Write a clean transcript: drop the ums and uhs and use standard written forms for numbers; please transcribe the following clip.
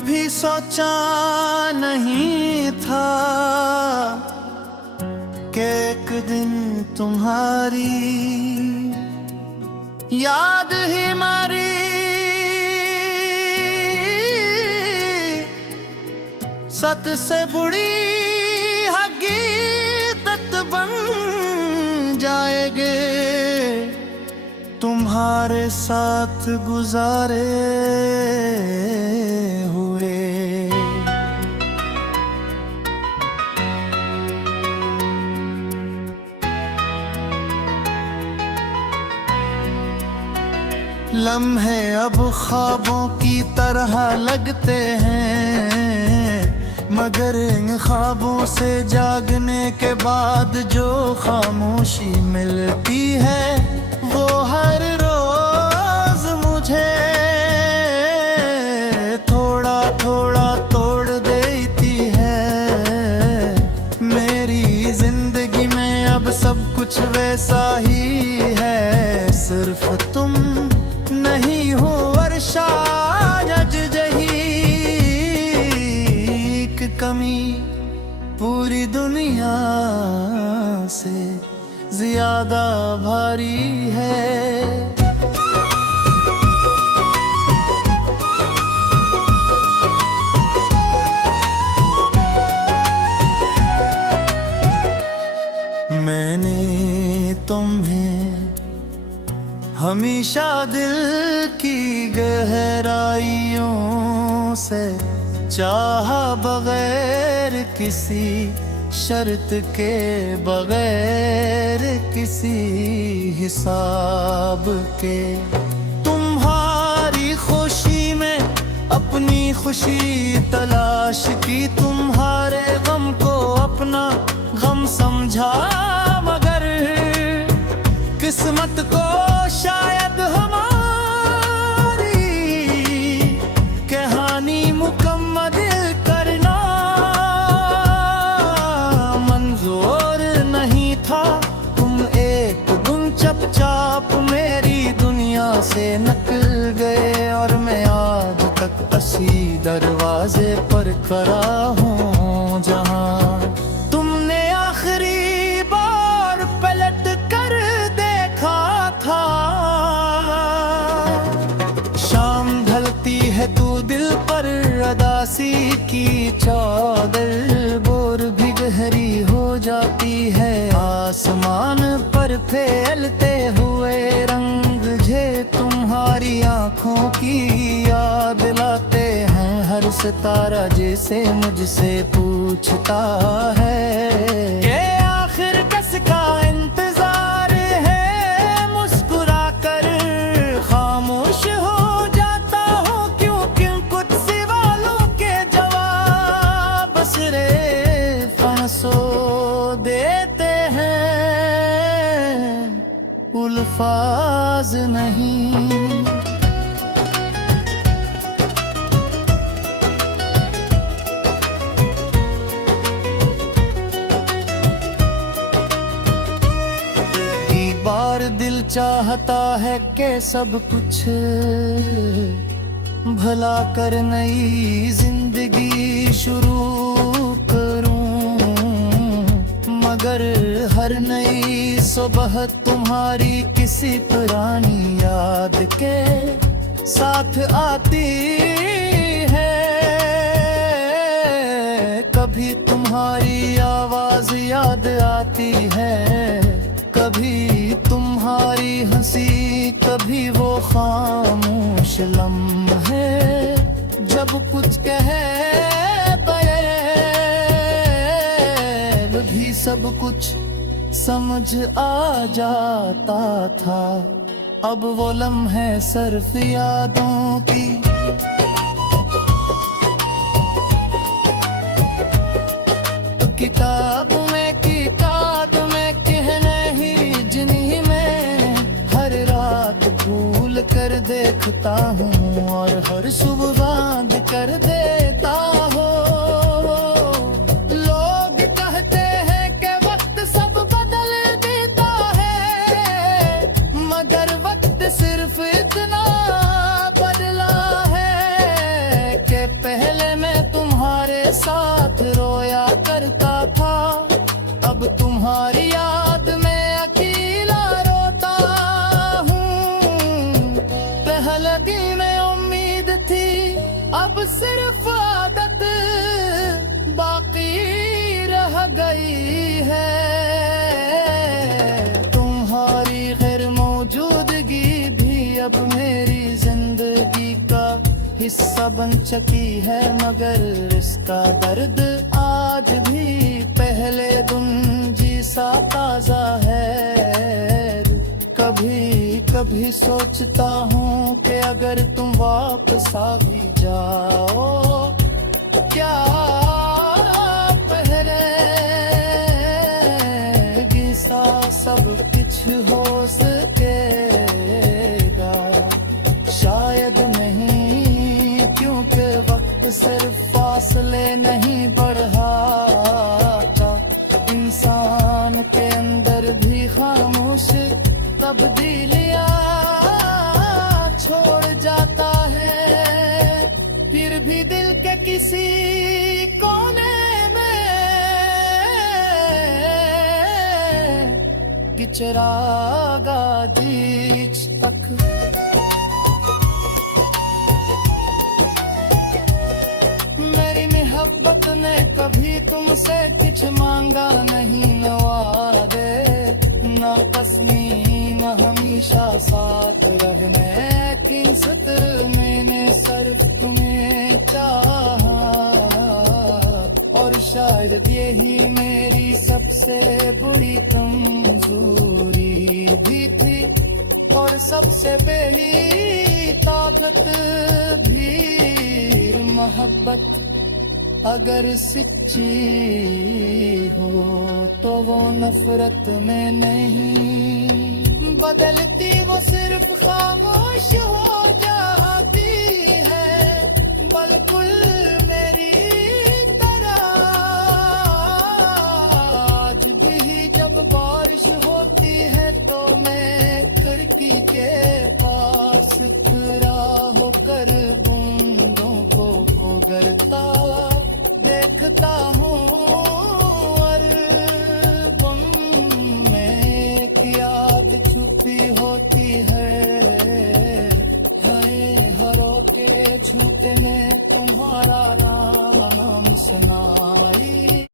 कभी सोचा नहीं था कि एक दिन तुम्हारी याद ही मारी सत से बुरी हकीकत बन जाएगे तुम्हारे साथ गुजारे हुए। लम्हे अब ख्वाबों की तरह लगते हैं, मगर इन ख्वाबों से जागने के बाद जो खामोशी मिलती है वो हर रोज मुझे थोड़ा थोड़ा तोड़ देती है। मेरी जिंदगी में अब सब कुछ वैसा ही है, सिर्फ तुम नहीं हो वर्षा जज जही एक कमी पूरी दुनिया से ज्यादा भारी है। मैंने तुम्हें हमेशा दिल की गहराइयों से चाहा, बगैर किसी शर्त के, बगैर किसी हिसाब के। तुम्हारी खुशी में अपनी खुशी तलाश की, तुम्हारे गम को अपना गम समझा, मगर किस्मत को शायद हमारी कहानी मुकम्मल करना मंजूर नहीं था। तुम एक दिन चुपचाप मेरी दुनिया से निकल गए और मैं आज तक उसी दरवाजे पर खड़ा हूँ जहाँ तुमने आखिरी बार पलट कर देखा था। शाम ढलती है तू दिल पर अदासी की चादर बोर भी गहरी हो जाती है, आसमान पर फैलते हुए रंग जे तुम्हारी आंखों की याद लाते हैं। हर सितारा जैसे मुझसे पूछता है कि आखिर किसका इंतजार है, मुस्कुरा कर खामोश हो जाता हूँ क्योंकि कुछ सवालों के जवाब सिर्फ आंसू देते हैं, अल्फाज नहीं। बार दिल चाहता है कि सब कुछ भला कर नई जिंदगी शुरू करूं, मगर हर नई सुबह तुम्हारी किसी पुरानी याद के साथ आती है। कभी तुम्हारी आवाज याद आती है, कभी तुम्हारी हंसी, कभी वो खामोश लम्हे जब कुछ कहे भी सब कुछ समझ आ जाता था। अब वो लम्हे सिर्फ यादों की किताब में कहने ही जिन्हीं में हर रात भूल कर देखता हूँ और हर सुबह बांध कर देता हूँ। लोग कहते हैं कि वक्त सब बदल देता है, मगर वक्त सिर्फ इतना बदला है कि पहले साथ रोया करता था, अब तुम्हारी याद में अकेला रोता हूँ। पहले दिन में उम्मीद थी, अब सिर्फ आदत बाकी रह गई है। तुम्हारी गैर मौजूदगी भी अब मेरी जिंदगी का हिस्सा बन चुकी है, मगर इसका दर्द आज भी पहले दिन जैसा ताजा है। कभी कभी सोचता हूँ कि अगर तुम वापस आ भी जाओ, क्या पहले गिसा सब कुछ हो सकेगा? शायद नहीं, क्योंकि वक्त सिर्फ फासले नहीं बढ़ाता, इंसान के अंदर भी खामोश तब्दीलियां छोड़ जाता है। फिर भी दिल के किसी कोने में कि चिरागा दीच तक मेरी मोहब्बत ने कभी तुमसे कुछ मांगा नहीं, न वादे न कसमी न हमेशा साथ रहने की सतर, मैंने सिर्फ तुम्हें चाहा। और शायद यही मेरी सबसे बड़ी कमजोरी भी थी, और सबसे पहली ताकत भी। मोहब्बत अगर सच्ची हो तो वो नफरत में नहीं बदलती, वो सिर्फ खामोश हो जाती है, बिल्कुल मेरी तरह। आज भी जब बारिश होती है तो मैं खिड़की के पास खड़ा होकर बूंदों को गुजरता देखता हूँ, और गुम में एक याद छुपी होती है। हाय हरों के झोंके में तुम्हारा